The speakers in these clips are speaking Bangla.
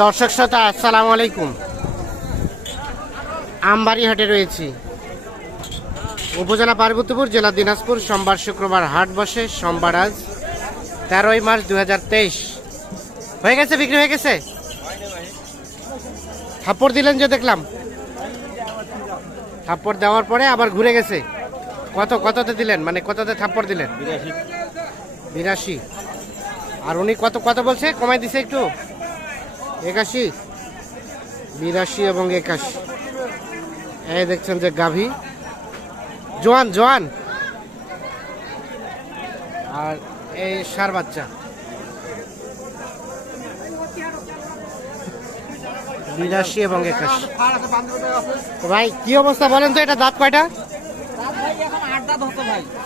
দর্শক শ্রোতা আসসালামু আলাইকুম। আমবাড়ি হাটে রয়েছি। উপজেলা পার্বতীপুর জেলা দিনাজপুর সোমবার শুক্রবার হাট বসে সোমবার আজ তেরোই মার্চ দু হয়ে গেছে বিক্রি হয়ে গেছে? থাপ্পড় দিলেন যে দেখলাম। থাপ্পড় দেওয়ার পরে আবার ঘুরে গেছে। কত কততে দিলেন? মানে কততে থাপ্পড় দিলেন? বিরাশি। আর উনি কত কত বলছে? কমাই দিছে একটু। একাশি, বিরাশি এবং একাশি। এই দেখছেন যে গাভী। জোয়ান জোয়ান। আর এই সার বাচ্চা। বিরাশি এবং একাশি। ভাই, কি অবস্থা বলেন তো, এটা দাঁত কয়টা?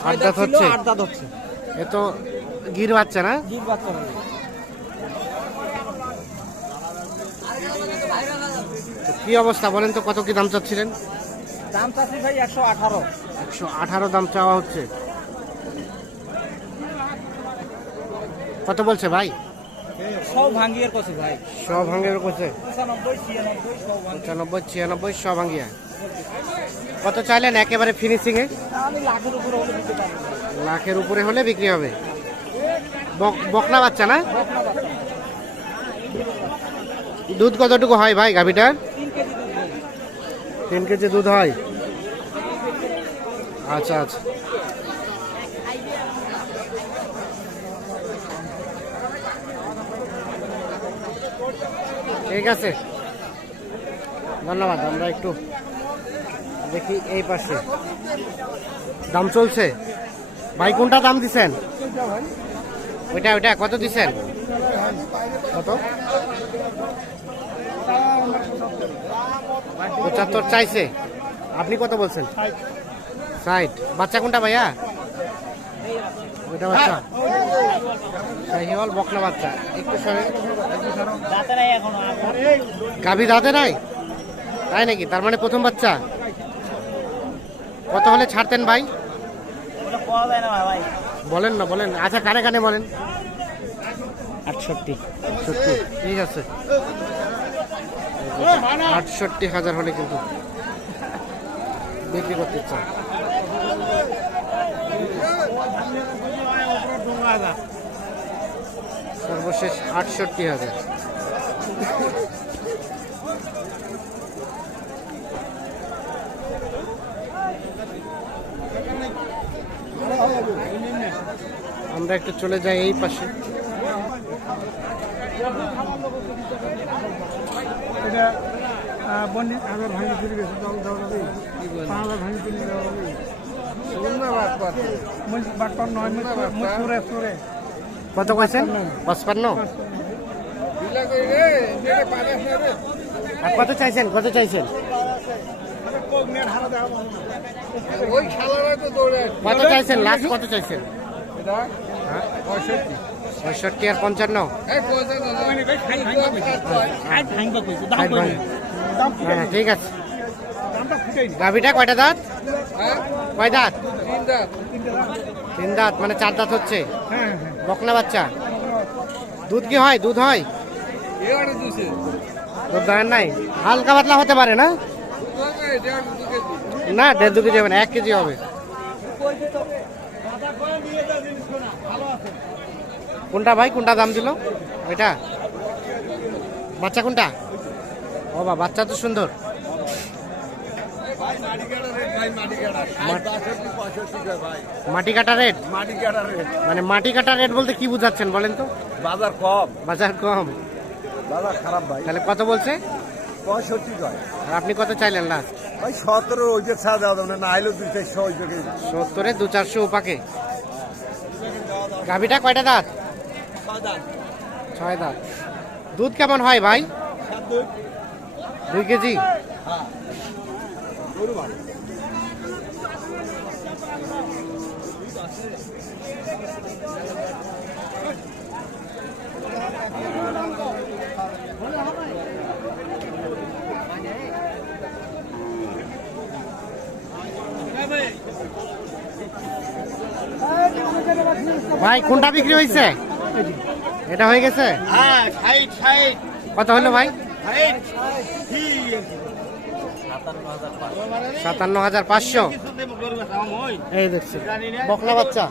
আট দাঁত হচ্ছে। এ তো গির বাচ্চা না? তো কি অবস্থা বলেন তো কত কি দাম চাচ্ছিলেন? দাম চাচ্ছি ভাই একশো আঠারো। একশো আঠারো দাম চাওয়া হচ্ছে। কত বলছে ভাই? সব ভাঙ্গিয়ে করছি ভাই। সব ভাঙ্গের করছে পঁচানব্বই ছিয়ানব্বই সব ভাঙ্গিয়া। কত চাইলেন একেবারে ফিনিশিংয়ে আমি লাখের উপরে হলে বিক্রি হবে। বক- বকনা বাচ্চা না? দুধ কতটুকু হয় ভাই গাভিটার? তিন কেজি দুধ হয়? আচ্ছা আচ্ছা। ঠিক আছে। ধন্যবাদ, আমরা একটু দেখি এই পাশে। দাম চলছে? ভাই, কোনটা দাম দিছেন? ওইটা ওইটা, কত দিছেন? কত? পঁচাত্তর চাইছে। আপনি কত বলছেন? ষাট। বাচ্চা কোনটা ভাইয়া? ওইটা বাচ্চা। শাহিওয়াল বকনা বাচ্চা। একটু সরে দাঁতে নাই এখনও গাভী দাঁতে নাই? তাই নাকি? তার মানে প্রথম বাচ্চা। কত হলে ছাড়তেন ভাই? বলেন না বলেন। আচ্ছা কানে কানে বলেন? আটষট্টি। সত্যি ঠিক আছে। আটষট্টি হাজার হলে কিন্তু বিক্রি করতে চান। সর্বশেষ আটষট্টি হাজার। আমরা একটু চলে যাই এই পাশে। এটা বন্দি হাজার ভাঙি চুরি গেছে যাবে পাঁচ হাজার ভাঙি চুরি দেওয়া যাবে বাটপার নয় সুরে সুরে কত কয়েছেন পঁচপান্ন। কত চাইছেন? কত চাইছেন? কত চাইছেন? লাস্ট কত চাইছেন? হ্যাঁ? পঁয়ষট্টি আর পঞ্চান্ন হ্যাঁ ঠিক আছে গাভিটা কয়টা দাঁত কয় দাঁত তিন দাঁত মানে চার দাঁত হচ্ছে হ্যাঁ হ্যাঁ বকনা বাচ্চা দুধ কি হয় দুধ হয় দুধ দেওয়ার নাই হালকা পাতলা হতে পারে না না দেড় দু কেজি হবে না এক কেজি হবে কোনটা ভাই কোনটা দাম দিল? এটা? বাচ্চা কোনটা? ও বা বাচ্চা তো সুন্দর। মাটি কাটা রেট? মাটি কাটা রেট মানে মাটি কাটা রেট বলতে কি বুঝাচ্ছেন বলেন তো? বাজার কম। বাজার কম। বাজার খারাপ ভাই। তাহলে কত বলছে? পঁয়ষট্টি কয় আর আপনি কত চাইলেন লাস্ট ওই সতেরো ওই যে ছাড়া দেওয়া যাবে না দুই চারশো ওই সত্তরে দু চারশো উপাকে গাভিটা কয়টা দাঁত? ছয় দাঁত দুধ কেমন হয় ভাই? দুই কেজি? ভাই কোনটা বিক্রি হয়েছে? এটা হয়ে গেছে? হ্যাঁ কত হলো ভাই? সাতান্ন হাজার পাঁচশো। এই দেখছি। বকলা বাচ্চা।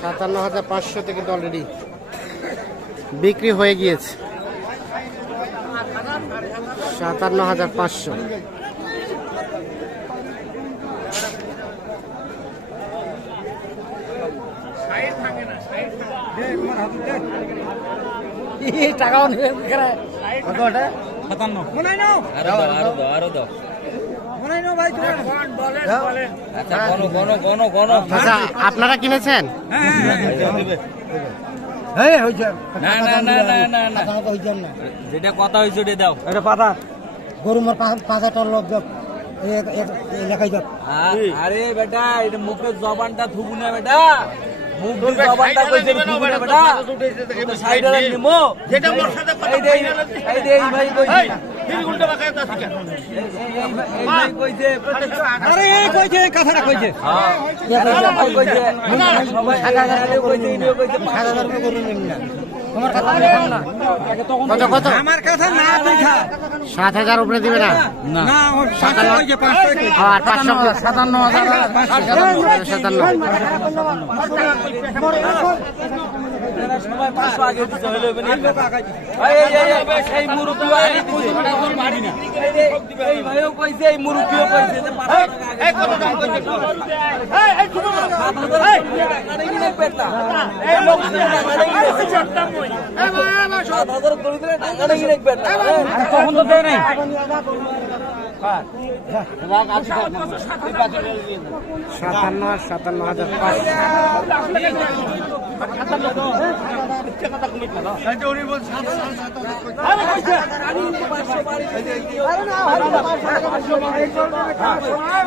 সাতান্ন হাজার পাঁচশো থেকে অলরেডি বিক্রি হয়ে গিয়েছে। সাতান্ন হাজার পাঁচশো। টাকাও নেবে কত ওটা সাতান্ন। মনে নাও। আরও দাও আরও দাও আরও দাও। নাও ভাই তুমি গনো গনো গনো গনো আপনারা কিনেছেন? হ্যাঁ হয়েছে। না না না না না না টাকা হইছে না। যেটা কথা হয়েছে ওটা দাও। এটা পাতা। গরু মোর পাঁচ পাঁচ হাজার লোক লেখাই আরে বেটা এটা মুখের জবানটা থুবু না বেটা। মুখের জবানটা কইছে থুবু বেটা তো সাইডে নিমো। যেটা মোর সাথে কথা এই এই দে এই ভাই কইছে। ফির উল্টা বাকায় তা শিখা এই ভাই কইছে আরে এই কইছে কথাটা কইছে। হ্যাঁ। কইছে। সবাই আরে কইছে ইনিও কইছে সাত হাজার টাকা গরু নেবেন না। আমার কথা না। সাত হাজার উপরে দিবে না? সাতান্ন। হাজার সাতান্ন। তখন তো দেয় নাই সাতান্ন সাতান্ন হাজার পাঁচশো। আর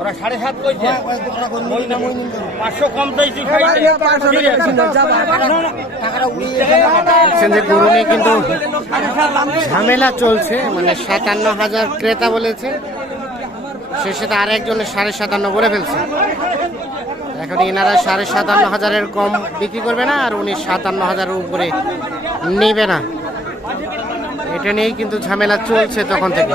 ওরা সাড়ে সাত কইছে। পাঁচশো কম চাইছি উড়িয়ে দেখছেন যে গরু নিয়ে কিন্তু ঝামেলা চলছে মানে সাতান্ন হাজার ক্রেতা বলেছে। সে সাথে আর একজনের সাড়ে সাতান্ন বলে ফেলছে। এখন এনারা সাড়ে সাতান্ন হাজারের কম বিক্রি করবে না আর উনি সাতান্ন হাজারের উপরে নেবে না। এটা নিয়েই কিন্তু ঝামেলা চলছে তখন থেকে।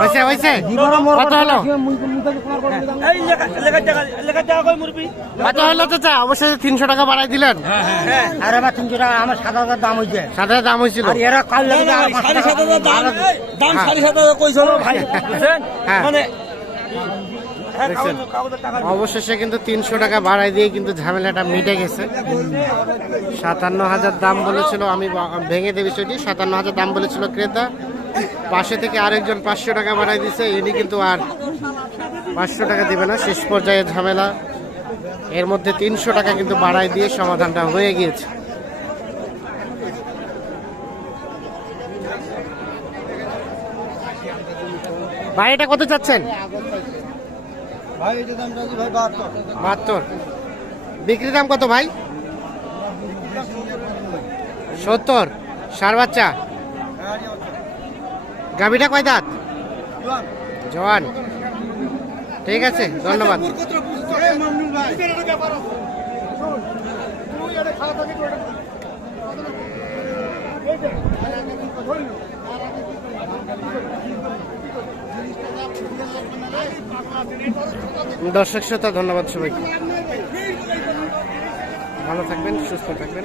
হয়েছে হয়েছে। কত হলো। কত হলো চাচা অবশ্যই তিনশো টাকা বাড়াই দিলেন। আর এবার তিনশো টাকা আমার সাত হাজার দাম হয়েছে। সাত হাজার দাম হয়েছিল। এরা কাল দাম হ্যাঁ। সাড়ে সাত হাজার কইছিল ভাই হ্যাঁ। মানে অবশেষে কিন্তু তিনশো টাকা বাড়াই দিয়ে কিন্তু ঝামেলাটা মিটে গেছে। সাতান্ন হাজার দাম বলেছিল আমি ভেঙে দেবি বিষয়টি সাতান্ন হাজার দাম বলেছিল ক্রেতা। পাশে থেকে আরেকজন পাঁচশো টাকা বাড়াই দিছে ইনি কিন্তু আর পাঁচশো টাকা দিবে না শেষ পর্যায়ে ঝামেলা। এর মধ্যে তিনশো টাকা কিন্তু বাড়াই দিয়ে সমাধানটা হয়ে গিয়েছে। ভাই এটা কত চাচ্ছেন? বাহাত্তর। বাহাত্তর। বিক্রি দাম কত ভাই? সত্তর। সার বাচ্চা? গাভিটা কয় দাঁত? জওয়ান ঠিক আছে ধন্যবাদ। দর্শক শ্রোতা ধন্যবাদ সবাইকে। ভালো থাকবেন সুস্থ থাকবেন।